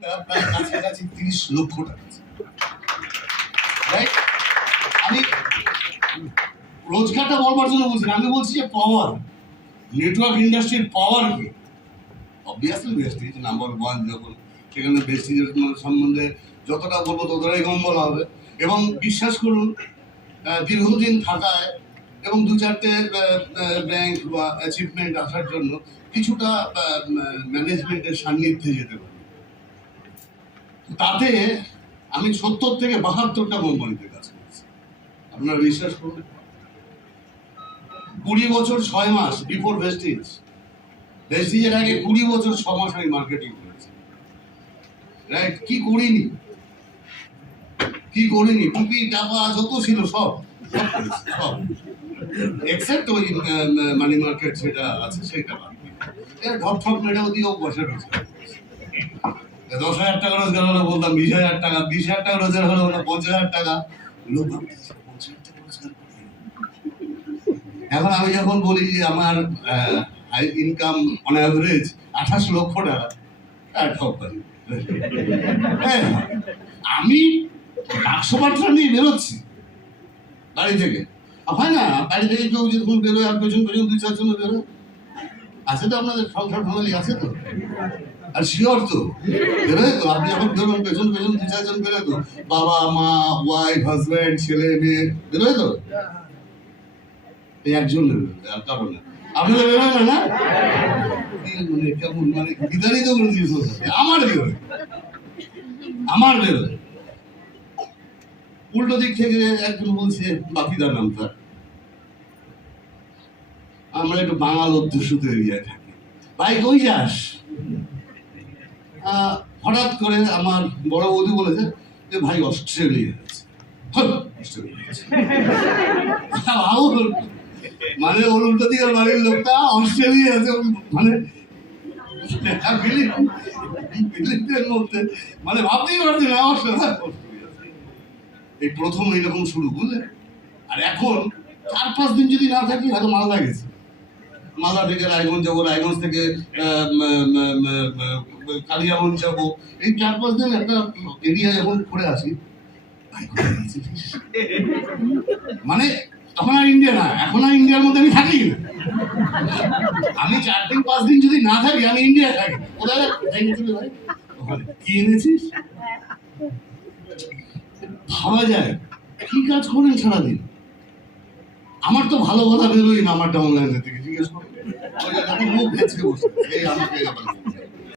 প্রায় কাছাকাছি 30 লক্ষ টাকা। আমি রোজগারটা বলবার জন্য বলছি, আমি বলছি যে পাওয়ার, নেটওয়ার্ক ইন্ডাস্ট্রির পাওয়ার কি। অবভিয়াসলি ভেস্টিজ নাম্বার 1, যখন সেখানে ভেস্টিজের সম্বন্ধে যতটা বলবো ততটাই কম বলা হবে। এবং বিশ্বাস করুন, দীর্ঘদিন থাকায় এবং 2-4টে ব্যাংক বা অ্যাচিভমেন্ট আসার জন্য কিছুটা ম্যানেজমেন্টের সান্নিধ্যে যেতে পারি। তাতে আমি 70 থেকে 72টা কোম্পানিতে কাজ করছি। আপনারা বিশ্বাস করুন, 20 বছর 6 মাস বিফোর ভেস্টিজ, ভেস্টিজের আগে 20 বছর 6 মাস আমি মার্কেটিং করেছি। রাইট? কি করিনি, টুপি টাপা যত ছিল সব এক্সেপ্ট ওই মানি মার্কেট সেটা আছে, সেটা ঢপ ঠপ মেটাও দিয়েও বসে রয়েছে। 10,000 টাকা রোজগার হলো বলতাম 20,000 টাকা, 20,000 টাকা রোজগার হলো বলতাম 50,000 টাকা। লোক ভাবতেছে 50,000 টাকা রোজগার করে। এখন আমি যখন বলি যে আমার ইনকাম অন অ্যাভারেজ 28 লক্ষ টাকা, ঠক পারি। আমি বাক্স পাত্রা নিয়ে বেরোচ্ছি বাড়ি থেকে। হয় না, বাড়ি থেকে কেউ যখন বেরোয় আর পেছন 2-4 জন বেরোয়। আছে তো আপনাদের সংসার ফ্যামিলি আছে তো, আর শিওর তো বেরোয় তো। আপনি যখন বেরোন পেছন 2-4 জন বেরোয় তো, বাবা মা ওয়াইফ হাজব্যান্ড ছেলে মেয়ে বেরোয় তো। একজন বেরোয় আর কারণ না, আপনাদের বেরোয় না। মানে কেমন মানে বিতাড়িত করে দিয়েছে। আমার বেরোয় উল্টো দিক থেকে একজন বলছে বাপিদার নাম তার, আমরা একটু বাঙাল অধ্যুষিত এরিয়ায় থাকি। ভাই কই যাস? হঠাৎ করে আমার বড় বৌদি বলেছে যে ভাই অস্ট্রেলিয়া আছে। মানে ওর উল্টো দিকের বাড়ির লোকটা অস্ট্রেলিয়া আছে, মানে মধ্যে মানে ভাবতেই পারছি না। এই প্রথম এইরকম শুরু, বুঝলে? আর এখন 4-5 দিন যদি না থাকি হয়তো মালদা গেছি, মালদা থেকে রায়গঞ্জ যাবো, রায়গঞ্জ থেকে কালিয়াগঞ্জ যাবো। এই 4-5 দিন একটা এরিয়া যখন ঘুরে আসি, মানে তখন আর ইন্ডিয়া না, এখন আর ইন্ডিয়ার মধ্যে আমি থাকি না। আমি 4-5 দিন যদি না থাকি আমি ইন্ডিয়ায় থাকি। কোথায় ভাই কি এনেছিস? ভাবা যায় কি কাজ করেন সারাদিন। আমার তো ভালো কথা বেরোই না, আমারটা অনলাইনে থেকে জিজ্ঞেস করে মুখ ভেজকে বসে এই আমাকে